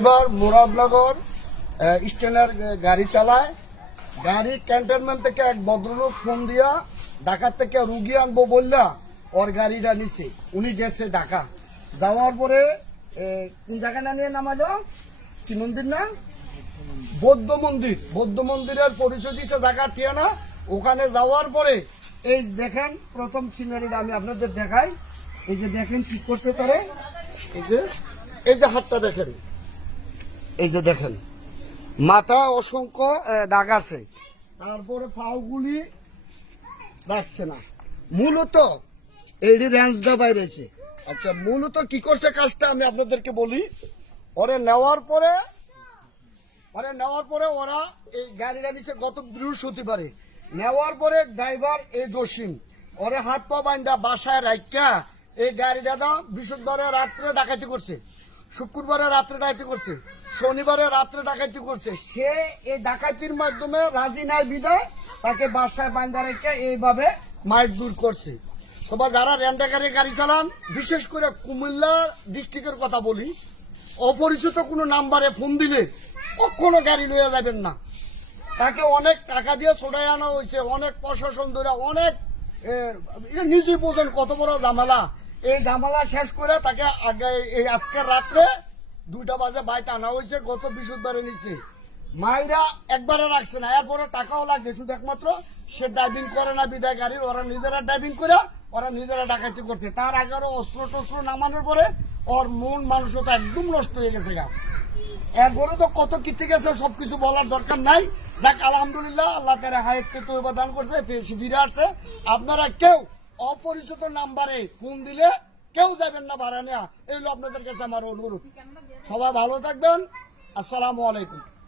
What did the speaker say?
এবার মুরাদনগর স্ট্যান্ডের গাড়ি চালায়। গাড়ি ক্যান্টনমেন্ট থেকে এক ভদ্রলোক ফোন দিয়া ঢাকার থেকে রুগী আনবো বললা ওর গাড়িটা নিছে। উনি গেছে ঢাকা, যাওয়ার পরে কোন জায়গায় নামিয়ে নামালো, কি মন্দির না, বৌদ্ধ মন্দির। বৌদ্ধ মন্দিরের পরিচয় দিচ্ছে ঢাকার ঠিয়ানা। ওখানে যাওয়ার পরে এই দেখেন প্রথম সিনারিটা আমি আপনাদের দেখাই। এই যে দেখেন কি করছে তারে, এই যে হাতটা দেখেন, এই যে দেখেন মাথা অসংখ্য দাগ আছে, তারপরে পাওগুলি রাখছে না। মূলত এই রেঞ্জটা বাইরেছে। আচ্ছা, মূলত কি করছে কাজটা আমি আপনাদেরকে বলি। ওরে নেওয়ার পরে ওরা এই গাড়িটা নিচ্ছে গত বৃহস্পতিবারে। নেওয়ার পরে ড্রাইভার এই জসিম ওরে হাত পা বাইন্দা বাসায় রাখা এই গাড়ি দাদা বৃহস্পতিবারে রাত্রে ডাকাতি করছে, শুক্রবারে রাত্রে ডাকাতি করছে, শনিবারে রাত্রে ডাকাতি করছে। সে এই ডাকাতির মাধ্যমে রাজি নাই বিদায় তাকে বাসায় বাইন্দা রেখে এইভাবে মাইট দূর করছে। তবে যারা রেন্টাকারে গাড়ি চালান, বিশেষ করে কুমিল্লা ডিস্ট্রিক্টের কথা বলি, অপরিচিত কোনো নাম্বারে ফোন দিলে কখনো গাড়ি লইয়া যাবেন না। তাকে অনেক টাকা দিয়ে ছোটাই আনা হয়েছে, অনেক প্রশাসন ধরে অনেক নিজেই বোঝেন কত বড় ঝামেলা। এই ঝামেলা শেষ করে তাকে এই আজকের রাত্রে 2টা বাজে বাইতে আনা হয়েছে। গত বৃহস্পতিবারে নিচ্ছে। মাইরা একবারে রাখছে না, এরপরে টাকাও লাগছে, শুধু একমাত্র সে ড্রাইভিং করে না বিদায় গাড়ির। ওরা নিজেরা ড্রাইভিং করে ওরা নিজেরা ডাকাতি করছে। তার আগেরও অস্ত্র টস্ত্র নামানোর পরে ওর মন মানসিকতা একদম নষ্ট হয়ে গেছে গা। এরপরে তো কত কিতে গেছে সবকিছু বলার দরকার নাই। যাক আলহামদুলিল্লাহ, আল্লাহ তারা হায়াতকে তো দান করছে, ফিরে আসছে। আপনারা কেউ অপরিচিত নাম্বারে ফোন দিলে কেউ যাবেন না ভাড়া নেওয়া, এই আপনাদের কাছে আমার অনুরোধ। সবাই ভালো থাকবেন। আসসালামু আলাইকুম।